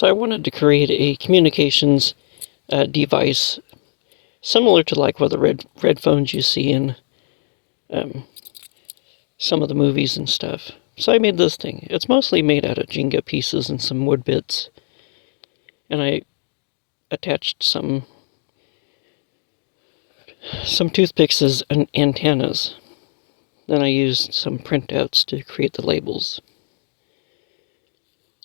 So I wanted to create a communications device similar to like what the red phones you see in some of the movies and stuff. So I made this thing. It's mostly made out of Jenga pieces and some wood bits. And I attached some toothpicks as antennas. Then I used some printouts to create the labels.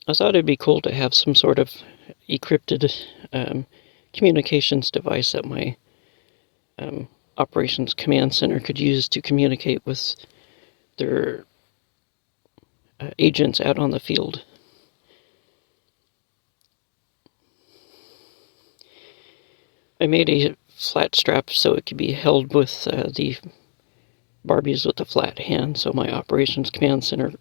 I thought it'd be cool to have some sort of encrypted communications device that my operations command center could use to communicate with their agents out on the field. I made a flat strap so it could be held with the Barbies with the flat hand, so my operations command center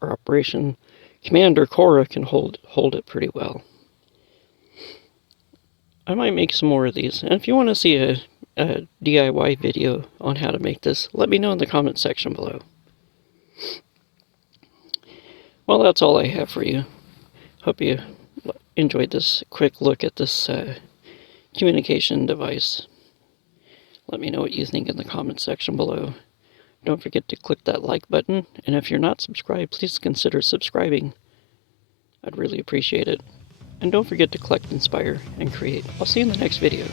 or operation commander Cora can hold it pretty well. I might make some more of these, and if you want to see a DIY video on how to make this, let me know in the comment section below. Well, that's all I have for you. Hope you enjoyed this quick look at this communication device. Let me know what you think in the comment section below. Don't forget to click that like button, and if you're not subscribed, please consider subscribing. I'd really appreciate it. And don't forget to collect, inspire, and create. I'll see you in the next video.